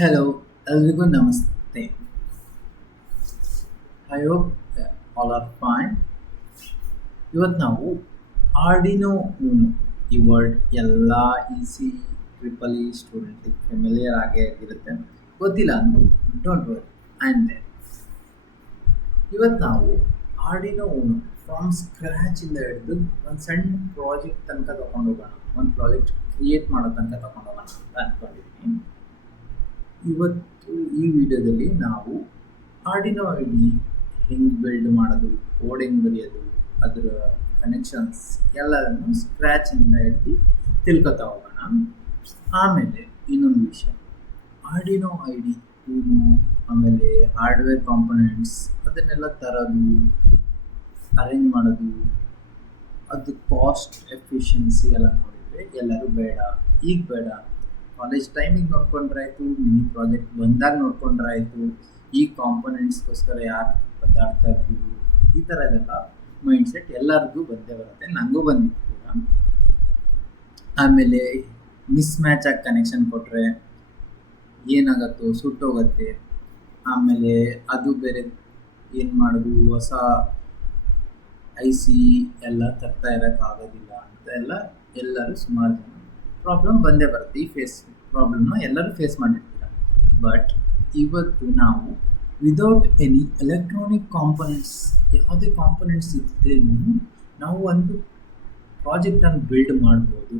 Hello, ಎಲ್ರಿಗೂ ನಮಸ್ತೆ. I hope all are fine. ಇವತ್ತು ನಾವು ಆರ್ಡಿನೋ ಊನು ಈ ವರ್ಡ್ ಎಲ್ಲ ಇ ಟ್ರಿಪಲ್ ಇ ಸ್ಟೂಡೆಂಟಿಗೆ ಫೆಮಿಲಿಯರ್ ಆಗೇ ಆಗಿರುತ್ತೆ. ಗೊತ್ತಿಲ್ಲ ಅಂದ್ರೆ don't worry, I am there. ಇವತ್ತು ನಾವು ಆರ್ಡಿನೋ ಊನು ಫ್ರಮ್ ಸ್ಕ್ರ್ಯಾಚಿಂದ ಹಿಡಿದು ಒಂದು ಸಣ್ಣ ಪ್ರಾಜೆಕ್ಟ್ ತನಕ ತಗೊಂಡು ಹೋಗೋಣ, ಒಂದು ಪ್ರಾಜೆಕ್ಟ್ ಕ್ರಿಯೇಟ್ ಮಾಡೋ ತನಕ ತಗೊಂಡು ಹೋಗೋಣ ಅಂತ ಅಂದ್ಕೊಂಡಿದ್ದೀನಿ. ಇವತ್ತು ಈ ವಿಡಿಯೋದಲ್ಲಿ ನಾವು ಆರ್ಡಿನೋ ಐಡಿ ಹೆಂಗೆ ಬಿಲ್ಡ್ ಮಾಡೋದು, ಕೋಡ್ ಹೆಂಗೆ ಬರೆಯೋದು, ಅದರ ಕನೆಕ್ಷನ್ಸ್ ಎಲ್ಲದನ್ನು ಸ್ಕ್ರ್ಯಾಚಿಂದ ಹಿಡ್ದು ತಿಳ್ಕೊತಾ ಹೋಗೋಣ. ಆಮೇಲೆ ಇನ್ನೊಂದು ವಿಷಯ, ಆರ್ಡಿನೋ ಐಡಿ ಟೂನು, ಆಮೇಲೆ ಹಾರ್ಡ್ವೇರ್ ಕಾಂಪೊನೆಂಟ್ಸ್ ಅದನ್ನೆಲ್ಲ ತರೋದು, ಅರೇಂಜ್ ಮಾಡೋದು, ಅದು ಕಾಸ್ಟ್ ಎಫಿಷಿಯನ್ಸಿ ಎಲ್ಲ ನೋಡಿದರೆ ಎಲ್ಲರೂ ಬೇಡ, ಈಗ ಬೇಡ, ಕಾಲೇಜ್ ಟೈಮಿಗೆ ನೋಡ್ಕೊಂಡ್ರೆ ಆಯಿತು, ಮಿನಿ ಪ್ರಾಜೆಕ್ಟ್ ಬಂದಾಗ ನೋಡ್ಕೊಂಡ್ರೆ ಆಯಿತು, ಈ ಕಾಂಪೊನೆಂಟ್ಸ್ಗೋಸ್ಕರ ಯಾರು ಬದ್ದಾಡ್ತಾ ಇರ್ತೀವಿ, ಈ ಥರ ಇದೆಲ್ಲ ಮೈಂಡ್ಸೆಟ್ ಎಲ್ಲರಿಗೂ ಬಂದೇ ಬರುತ್ತೆ, ನನಗೂ ಬಂದಿತ್ತು ಕೂಡ. ಆಮೇಲೆ ಮಿಸ್ ಮ್ಯಾಚ್ ಆಗಿ ಕನೆಕ್ಷನ್ ಕೊಟ್ಟರೆ ಏನಾಗತ್ತೋ ಸುಟ್ಟೋಗತ್ತೆ, ಆಮೇಲೆ ಅದು ಬೇರೆ ಏನು ಮಾಡೋದು, ಹೊಸ ಐ ಎಲ್ಲ ತರ್ತಾ ಇರೋಕ್ಕಾಗೋದಿಲ್ಲ ಅಂತ ಎಲ್ಲರೂ ಸುಮಾರು ಜನ ಪ್ರಾಬ್ಲಮ್ ಬಂದೇ ಬರುತ್ತೆ. ಈ ಪ್ರಾಬ್ಲಮ್ನ ಎಲ್ಲರೂ ಫೇಸ್ ಮಾಡಿರ್ತೀರ. ಬಟ್ ಇವತ್ತು ನಾವು ವಿದೌಟ್ ಎನಿ ಎಲೆಕ್ಟ್ರಾನಿಕ್ ಕಾಂಪೊನೆಂಟ್ಸ್, ಯಾವುದೇ ಕಾಂಪೊನೆಂಟ್ಸ್ ಇದ್ದೇನು ನಾವು ಒಂದು ಪ್ರಾಜೆಕ್ಟನ್ನು ಬಿಲ್ಡ್ ಮಾಡ್ಬೋದು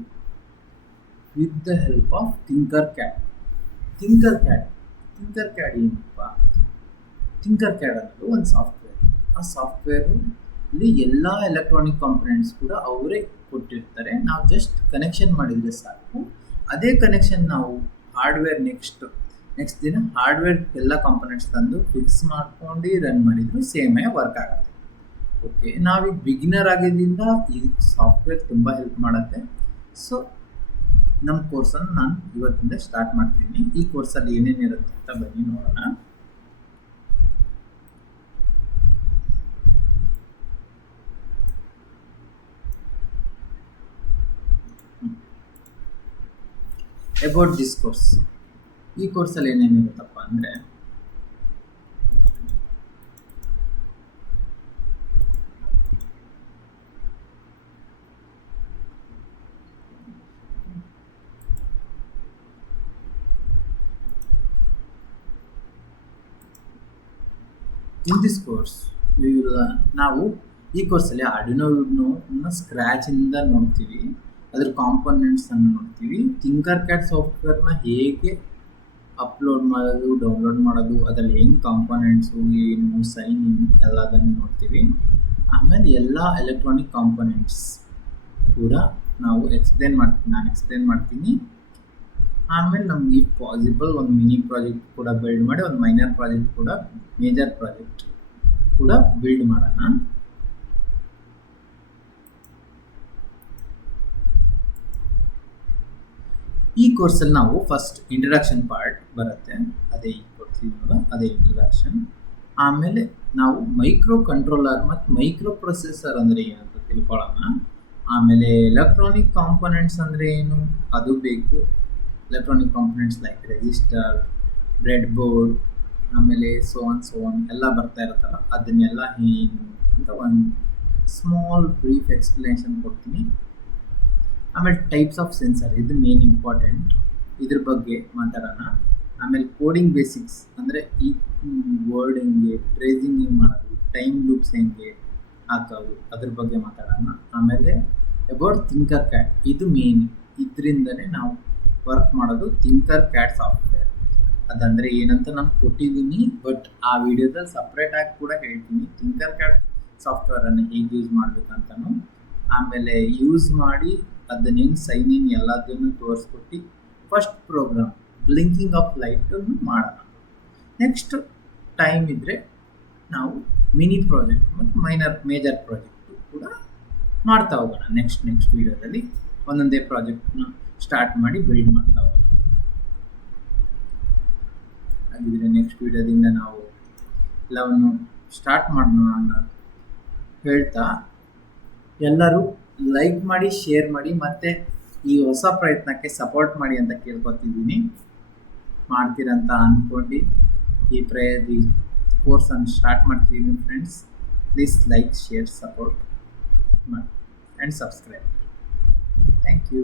with the help of thinker CAD. Thinker CAD ಏನಪ್ಪ? ಥಿಂಕರ್ ಕ್ಯಾಡ್ ಅನ್ನೋದು ಒಂದು ಸಾಫ್ಟ್ವೇರ್. ಆ ಸಾಫ್ಟ್ವೇರಲ್ಲಿ ಎಲ್ಲ ಎಲೆಕ್ಟ್ರಾನಿಕ್ ಕಾಂಪೊನೆಂಟ್ಸ್ ಕೂಡ ಅವರೇ ಕೊಟ್ಟಿರ್ತಾರೆ. ನಾವು ಜಸ್ಟ್ ಕನೆಕ್ಷನ್ ಮಾಡಿದರೆ ಸಾಕು. ಅದೇ ಕನೆಕ್ಷನ್ ನಾವು ಹಾರ್ಡ್ವೇರ್ ನೆಕ್ಸ್ಟ್ ದಿನ ಹಾರ್ಡ್ವೇರ್ ಎಲ್ಲ ಕಾಂಪೊನೆಂಟ್ಸ್ ತಂದು ಫಿಕ್ಸ್ ಮಾಡ್ಕೊಂಡು ರನ್ ಮಾಡಿದ್ರು ಸೇಮೇ ವರ್ಕ್ ಆಗುತ್ತೆ. ಓಕೆ, ನಾವೀಗ ಬಿಗಿನರ್ ಆಗಿದ್ದರಿಂದ ಈ ಸಾಫ್ಟ್ವೇರ್ ತುಂಬ ಹೆಲ್ಪ್ ಮಾಡುತ್ತೆ. ಸೊ ನಮ್ಮ ಕೋರ್ಸನ್ನು ನಾನು ಇವತ್ತಿಂದ ಸ್ಟಾರ್ಟ್ ಮಾಡ್ತೀನಿ. ಈ ಕೋರ್ಸಲ್ಲಿ ಏನೇನಿರುತ್ತೆ ಅಂತ ಬನ್ನಿ ನೋಡೋಣ. ಅಬೌಟ್ ದಿಸ್ ಕೋರ್ಸ್, ಈ ಕೋರ್ಸಲ್ಲಿ ಏನೇನಿರುತ್ತಪ್ಪ ಅಂದರೆ, ಇನ್ ದಿಸ್ ಕೋರ್ಸ್ ನಾವು ಈ ಕೋರ್ಸಲ್ಲಿ ಆರ್ಡಿನೋನ ಸ್ಕ್ರ್ಯಾಚಿಂದ ನೋಡ್ತೀವಿ, ಅದ್ರ ಕಾಂಪೊನೆಂಟ್ಸನ್ನು ನೋಡ್ತೀವಿ, ಥಿಂಕರ್ ಕ್ಯಾಡ್ ಸಾಫ್ಟ್ವೇರ್ನ ಹೇಗೆ ಅಪ್ಲೋಡ್ ಮಾಡೋದು, ಡೌನ್ಲೋಡ್ ಮಾಡೋದು, ಅದರಲ್ಲಿ ಹೆಂಗೆ ಕಾಂಪೊನೆಂಟ್ಸು ಏನು, ಸೈನ್ ಇನ್ ಎಲ್ಲದನ್ನು ನೋಡ್ತೀವಿ. ಆಮೇಲೆ ಎಲ್ಲ ಎಲೆಕ್ಟ್ರಾನಿಕ್ ಕಾಂಪೊನೆಂಟ್ಸ್ ಕೂಡ ನಾನು ಎಕ್ಸ್ಪ್ಲೇನ್ ಮಾಡ್ತೀನಿ. ಆಮೇಲೆ ನಮ್ಗೆ ಈ ಪಾಸಿಬಲ್ ಒಂದು ಮಿನಿ ಪ್ರಾಜೆಕ್ಟ್ ಕೂಡ ಬಿಲ್ಡ್ ಮಾಡಿ, ಒಂದು ಮೈನರ್ ಪ್ರಾಜೆಕ್ಟ್ ಕೂಡ, ಮೇಜರ್ ಪ್ರಾಜೆಕ್ಟ್ ಕೂಡ ಬಿಲ್ಡ್ ಮಾಡೋಣ. ಈ ಕೋರ್ಸಲ್ಲಿ ನಾವು ಫಸ್ಟ್ ಇಂಟ್ರಡಕ್ಷನ್ ಪಾರ್ಟ್ ಬರುತ್ತೆ, ಅದೇ ಈ ಕೋರ್ಸ್ ಅದೇ ಇಂಟ್ರಡಕ್ಷನ್. ಆಮೇಲೆ ನಾವು ಮೈಕ್ರೋ ಕಂಟ್ರೋಲರ್ ಮತ್ತು ಮೈಕ್ರೋ ಪ್ರೊಸೆಸರ್ ಅಂದರೆ ಏನಂತ ತಿಳ್ಕೊಳ್ಳೋಣ. ಆಮೇಲೆ ಎಲೆಕ್ಟ್ರಾನಿಕ್ ಕಾಂಪೊನೆಂಟ್ಸ್ ಅಂದರೆ ಏನು, ಅದು ಬೇಕು. Electronic components like register, bread board, ಆಮೇಲೆ ಸೋನ್ ಎಲ್ಲ ಬರ್ತಾ ಇರುತ್ತಲ್ಲ, ಅದನ್ನೆಲ್ಲ ಏನು ಅಂತ ಒಂದು ಸ್ಮಾಲ್ ಬ್ರೀಫ್ ಎಕ್ಸ್ಪ್ಲನೇಷನ್ ಕೊಡ್ತೀನಿ. ಆಮೇಲೆ ಟೈಪ್ಸ್ ಆಫ್ ಸೆನ್ಸರ್, ಇದು ಮೇನ್ ಇಂಪಾರ್ಟೆಂಟ್, ಇದ್ರ ಬಗ್ಗೆ ಮಾತಾಡೋಣ. ಆಮೇಲೆ ಕೋಡಿಂಗ್ ಬೇಸಿಕ್ಸ್ ಅಂದರೆ ಈ ವರ್ಡ್ ಹೆಂಗೆ ಟ್ರೇಸಿಂಗ್ ಹೆಂಗೆ ಮಾಡೋದು, ಟೈಮ್ ಲೂಪ್ಸ್ ಹೆಂಗೆ ಹಾಕೋದು, ಅದ್ರ ಬಗ್ಗೆ ಮಾತಾಡೋಣ. ಆಮೇಲೆ ಅಬೌಟ್ ಥಿಂಕರ್ ಕ್ಯಾಡ್, ಇದು ಮೇನ್, ಇದರಿಂದನೇ ನಾವು ವರ್ಕ್ ಮಾಡೋದು ಥಿಂಕರ್ ಕ್ಯಾಡ್ ಸಾಫ್ಟ್ವೇರ್. ಅದಂದರೆ ಏನಂತ ನಾನು ಕೊಟ್ಟಿದ್ದೀನಿ, ಬಟ್ ಆ ವಿಡಿಯೋದಲ್ಲಿ ಸಪ್ರೇಟಾಗಿ ಕೂಡ ಹೇಳ್ತೀನಿ ಥಿಂಕರ್ ಕ್ಯಾಡ್ ಸಾಫ್ಟ್ವೇರನ್ನು ಹೇಗೆ ಯೂಸ್ ಮಾಡಬೇಕಂತನೂ. ಆಮೇಲೆ ಯೂಸ್ ಮಾಡಿ ಅದನ್ನ ಹೆಂಗೆ ಸೈನ್ ಇನ್ ಎಲ್ಲದನ್ನು ತೋರಿಸ್ಕೊಟ್ಟು ಫಸ್ಟ್ ಪ್ರೋಗ್ರಾಮ್ ಬ್ಲಿಂಕಿಂಗ್ ಆಫ್ ಲೈಟನ್ನು ಮಾಡೋಣ. ನೆಕ್ಸ್ಟ್ ಟೈಮ್ ಇದ್ದರೆ ನಾವು ಮಿನಿ ಪ್ರಾಜೆಕ್ಟ್ ಮತ್ತು ಮೇಜರ್ ಪ್ರಾಜೆಕ್ಟು ಕೂಡ ಮಾಡ್ತಾ ಹೋಗೋಣ. ನೆಕ್ಸ್ಟ್ ವೀಡಿಯೋದಲ್ಲಿ ಒಂದೊಂದೇ ಪ್ರಾಜೆಕ್ಟ್ನ ಸ್ಟಾರ್ಟ್ ಮಾಡಿ ಬಿಲ್ಡ್ ಮಾಡ್ತಾ ಹೋಗೋಣ. ಹಾಗಿದ್ರೆ ನೆಕ್ಸ್ಟ್ ವೀಡಿಯೋದಿಂದ ನಾವು ಎಲ್ಲವನ್ನು ಸ್ಟಾರ್ಟ್ ಮಾಡೋಣ ಅಂತ ಹೇಳ್ತಾ, ಎಲ್ಲರೂ ಲೈಕ್ ಮಾಡಿ, ಶೇರ್ ಮಾಡಿ, ಮತ್ತು ಈ ಹೊಸ ಪ್ರಯತ್ನಕ್ಕೆ ಸಪೋರ್ಟ್ ಮಾಡಿ ಅಂತ ಕೇಳ್ಕೊತಿದ್ದೀನಿ. ಮಾಡ್ತೀರಂತ ಅಂದ್ಕೊಂಡು ಈ ಕೋರ್ಸನ್ನು ಸ್ಟಾರ್ಟ್ ಮಾಡ್ತಿದ್ದೀನಿ friends. Please like, share, support ಮಾಡಿ ಆ್ಯಂಡ್ ಸಬ್ಸ್ಕ್ರೈಬ್. Thank you.